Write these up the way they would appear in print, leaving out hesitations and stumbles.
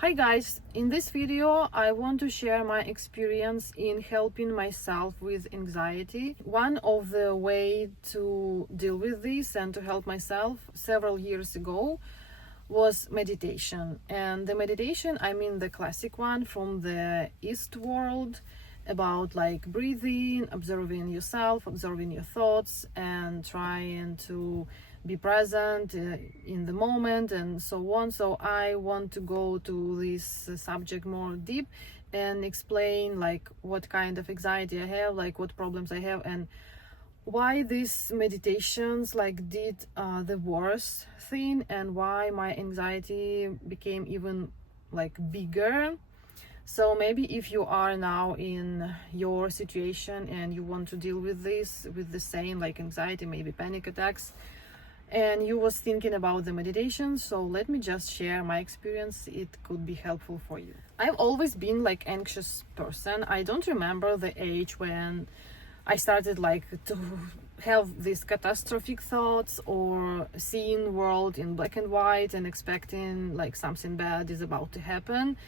Hi guys, in this video I want to share my experience in helping myself with anxiety. One of the way to deal with this and to help myself several years ago was meditation. And the meditation, I mean the classic one from the East world, about like breathing, observing yourself, observing your thoughts, and trying to be present in the moment and so on. So I want to go to this subject more deep and explain like what kind of anxiety I have, like what problems I have, and why these meditations like did the worst thing, and why my anxiety became even like bigger. So maybe if you are now in your situation and you want to deal with this, with the same like anxiety, maybe panic attacks, and you was thinking about the meditation, so let me just share my experience. It could be helpful for you. I've always been like anxious person. I don't remember the age when I started like to have these catastrophic thoughts or seeing world in black and white and expecting like something bad is about to happen.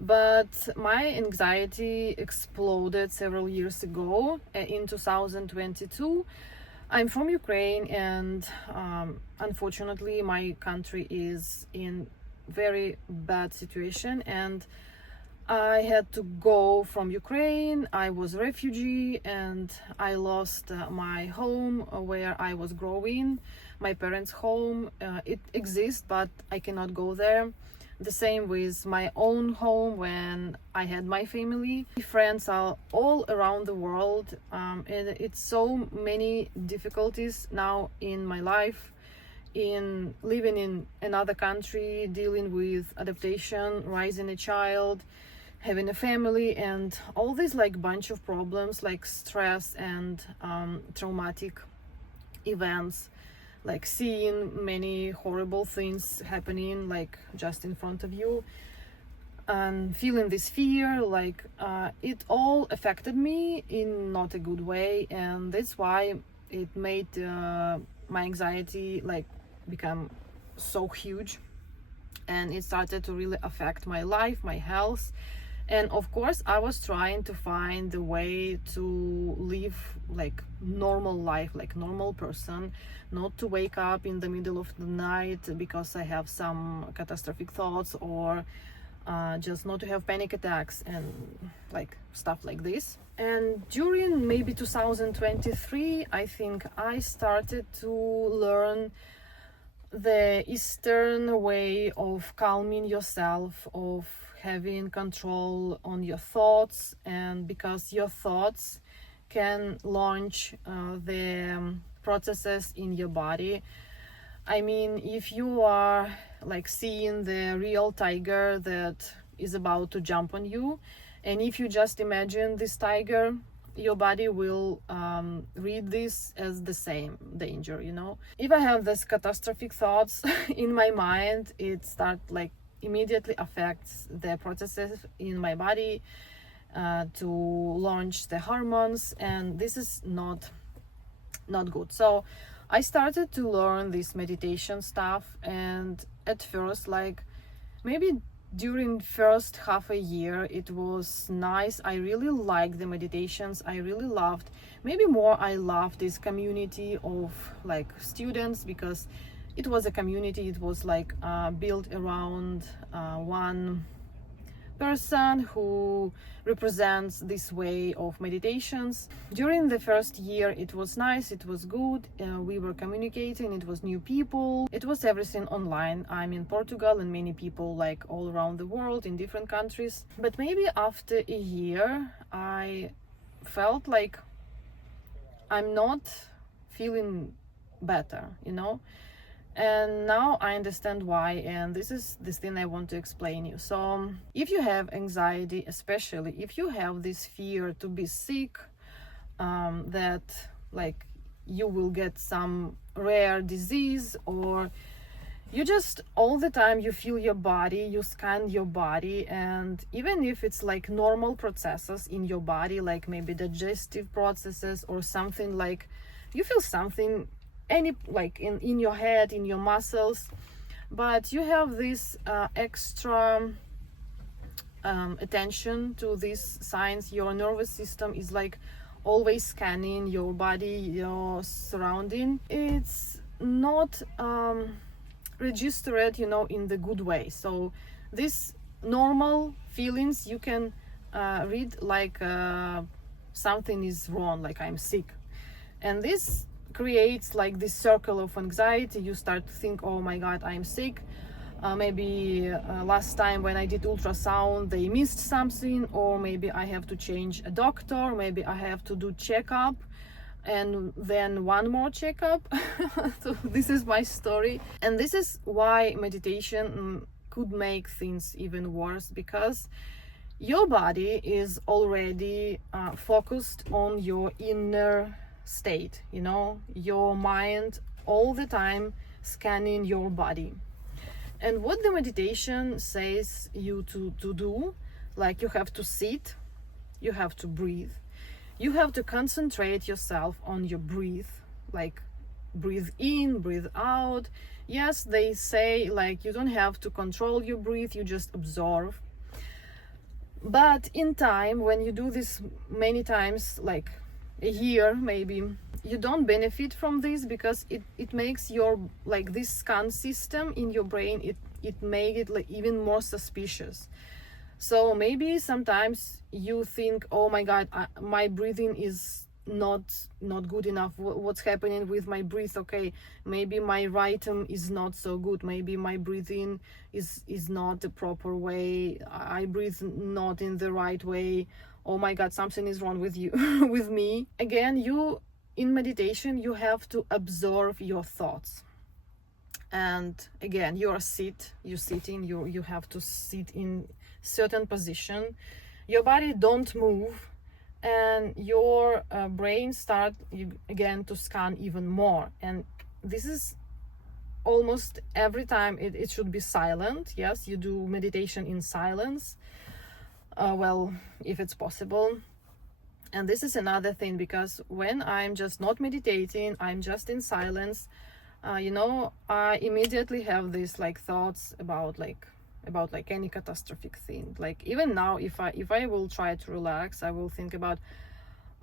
But my anxiety exploded several years ago in 2022. I'm from Ukraine, and unfortunately my country is in very bad situation, and I had to go from Ukraine. I was a refugee and I lost my home where I was growing, my parents' home. It exists, but I cannot go there. The same with my own home when I had my family. Friends are all around the world, and it's so many difficulties now in my life, in living in another country, dealing with adaptation, raising a child, having a family, and all these like bunch of problems like stress and traumatic events, like seeing many horrible things happening like just in front of you, and feeling this fear, like it all affected me in not a good way. And that's why it made my anxiety like become so huge, and it started to really affect my life, my health. And of course I was trying to find a way to live like normal life, like normal person, not to wake up in the middle of the night because I have some catastrophic thoughts, or just not to have panic attacks and like stuff like this. And during maybe 2023, I think I started to learn the Eastern way of calming yourself, of having control on your thoughts, and because your thoughts can launch the processes in your body. I mean, if you are like seeing the real tiger that is about to jump on you, and if you just imagine this tiger, your body will read this as the same danger, you know. If I have this catastrophic thoughts in my mind, it start like immediately affects the processes in my body to launch the hormones, and this is not good. So I started to learn this meditation stuff, and at first, like maybe during first half a year, it was nice. I really liked the meditations. I really loved, maybe more I loved this community of like students, because it was a community. It was like built around one person who represents this way of meditations. During the first year it was nice, it was good, we were communicating, it was new people, it was everything online. I'm in Portugal, and many people like all around the world in different countries. But maybe after a year I felt like I'm not feeling better, you know. And now I understand why, and this is this thing I want to explain you. So if you have anxiety, especially if you have this fear to be sick, that like you will get some rare disease, or you just all the time you feel your body, you scan your body, and even if it's like normal processes in your body, like maybe digestive processes or something, like you feel something any like in your head, in your muscles, but you have this extra attention to these signs. Your nervous system is like always scanning your body, your surrounding. It's not registered, in the good way. So these normal feelings you can read like something is wrong, like I'm sick, and this creates like this circle of anxiety. You start to think, oh my god, I'm sick. Maybe last time when I did ultrasound they missed something, or maybe I have to change a doctor, maybe I have to do checkup and then one more checkup. So this is my story, and this is why meditation could make things even worse, because your body is already focused on your inner state, your mind all the time scanning your body. And what the meditation says you to do, like you have to sit, you have to breathe, you have to concentrate yourself on your breath, like breathe in, breathe out. Yes, they say like you don't have to control your breath, you just observe. But in time, when you do this many times, like a year maybe, you don't benefit from this, because it makes your, like, this scan system in your brain, it makes it like even more suspicious. So maybe sometimes you think, oh my god, my breathing is not good enough. What's happening with my breath? Okay, maybe my rhythm is not so good, maybe my breathing is not the proper way, I breathe not in the right way. Oh my god, something is wrong with you. With me. Again, in meditation you have to observe your thoughts. And again, you're sitting, you have to sit in certain position, your body don't move, and your brain start again to scan even more. And this is almost every time it should be silent. Yes, you do meditation in silence, well, if it's possible. And this is another thing, because when I'm just not meditating, I'm just in silence, I immediately have these like thoughts about any catastrophic thing. Like even now, if I will try to relax, I will think about,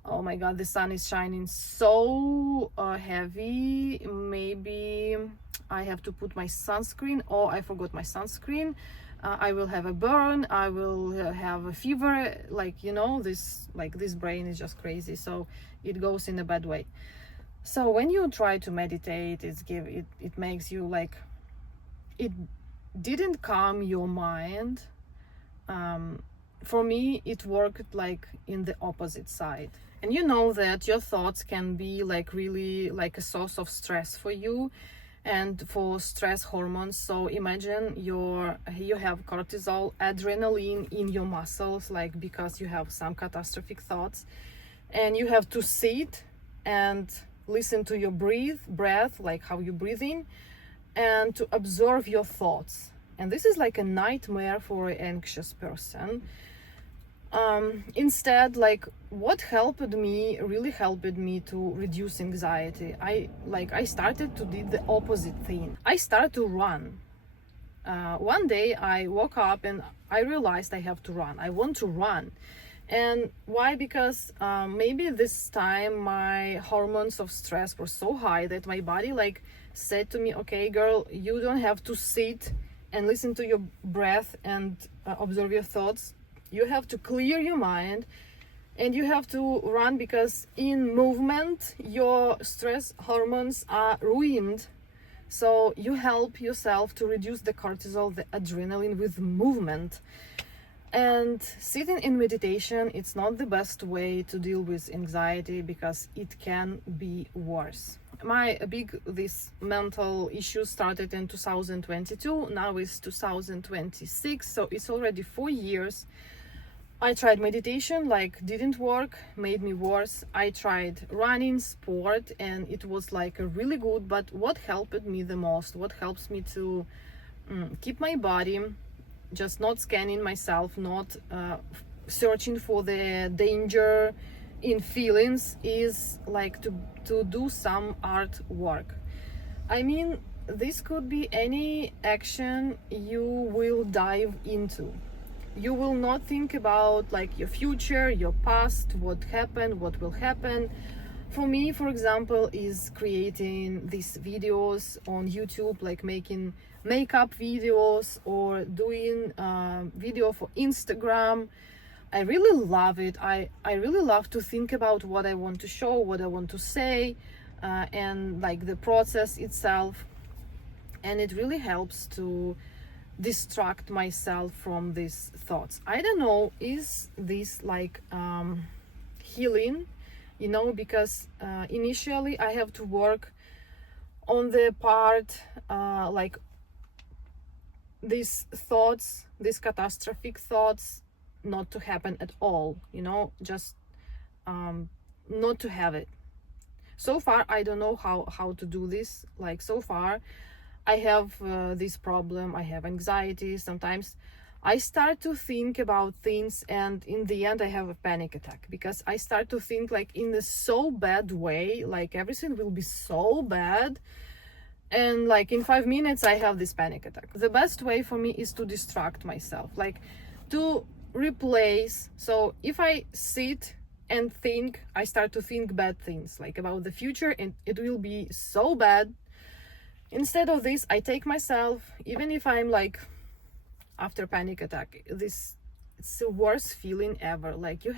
oh my god, the sun is shining so heavy, maybe I have to put my sunscreen, or I forgot my sunscreen, I will have a burn, I will have a fever, this brain is just crazy, so it goes in a bad way. So when you try to meditate, it makes you like, it didn't calm your mind. For me, it worked like in the opposite side. And you know that your thoughts can be like really like a source of stress for you and for stress hormones. So imagine you have cortisol, adrenaline in your muscles, like because you have some catastrophic thoughts, and you have to sit and listen to your breath, like how you breathe in, and to observe your thoughts. And this is like a nightmare for an anxious person. Instead, like what really helped me to reduce anxiety, I started to do the opposite thing. I started to run. One day I woke up and I realized I have to run. I want to run. And why? Because maybe this time my hormones of stress were so high that my body like said to me, okay girl, you don't have to sit and listen to your breath and observe your thoughts. You have to clear your mind and you have to run, because in movement your stress hormones are ruined. So you help yourself to reduce the cortisol, the adrenaline, with movement. And sitting in meditation, it's not the best way to deal with anxiety, because it can be worse. This mental issue started in 2022, now it's 2026, so it's already 4 years. I tried meditation, didn't work, made me worse. I tried running, sport, and it was really good. But what helped me the most, what helps me to keep my body, just not scanning myself, not searching for the danger in feelings, is to do some art work. I mean, this could be any action you will dive into. You will not think about like your future, your past, what happened, what will happen. For me, for example, is creating these videos on YouTube, like making makeup videos or doing video for Instagram. I really love it. I really love to think about what I want to show, what I want to say, and like the process itself. And it really helps to distract myself from these thoughts. I don't know, is this like healing, you know, because initially I have to work on the part like these thoughts, these catastrophic thoughts, not to happen at all, you know, just not to have it. So far I don't know how to do this. Like, so far I have this problem, I have anxiety. Sometimes I start to think about things and in the end I have a panic attack, because I start to think like in a so bad way, like everything will be so bad, and like in 5 minutes I have this panic attack. The best way for me is to distract myself, like to replace. So if I sit and think, I start to think bad things like about the future and it will be so bad. Instead of this, I take myself, even if I'm like after panic attack, it's the worst feeling ever. Like your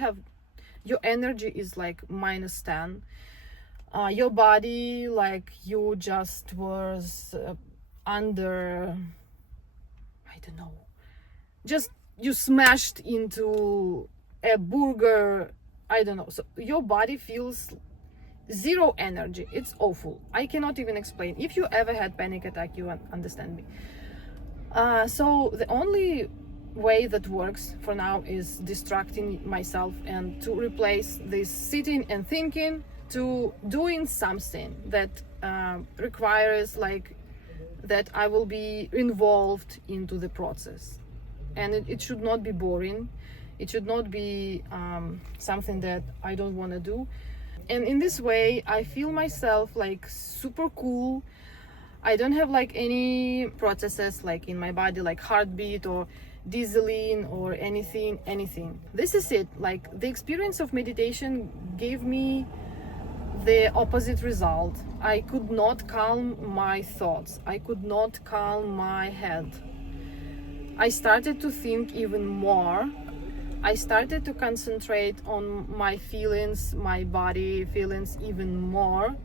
energy is like -10. Your body, like you just was under, I don't know, just you smashed into a burger, I don't know. So your body feels zero energy. It's awful. I cannot even explain. If you ever had panic attack, you understand me. So the only way that works for now is distracting myself and to replace this sitting and thinking to doing something that requires like that I will be involved into the process. And it should not be boring. It should not be something that I don't want to do. And in this way, I feel myself like super cool. I don't have like any processes like in my body, like heartbeat or dizzying or anything. This is it. Like the experience of meditation gave me the opposite result. I could not calm my thoughts. I could not calm my head. I started to think even more. I started to concentrate on my feelings, my body feelings even more,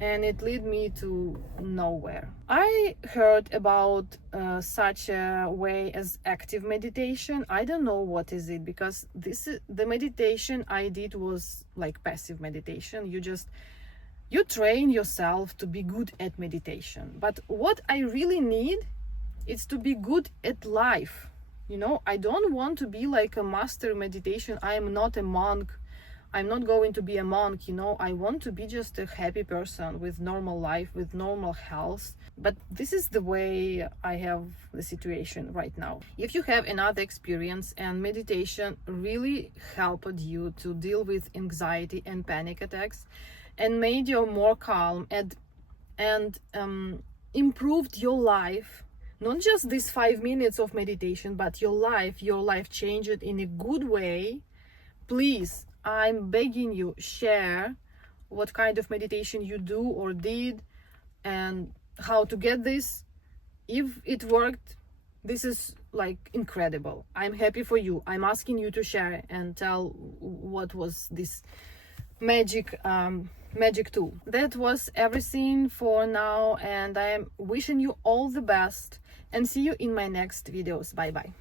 and it led me to nowhere. I heard about such a way as active meditation. I don't know what is it, because the meditation I did was like passive meditation. You train yourself to be good at meditation. But what I really need is to be good at life. You know, I don't want to be like a master meditation. I am not a monk. I'm not going to be a monk, you know. I want to be just a happy person with normal life, with normal health. But this is the way I have the situation right now. If you have another experience and meditation really helped you to deal with anxiety and panic attacks and made you more calm and improved your life, not just these 5 minutes of meditation, but your life changed in a good way, please, I'm begging you, share what kind of meditation you do or did and how to get this. If it worked, this is like incredible. I'm happy for you. I'm asking you to share and tell what was this magic tool. That was everything for now, and I am wishing you all the best and see you in my next videos. Bye bye.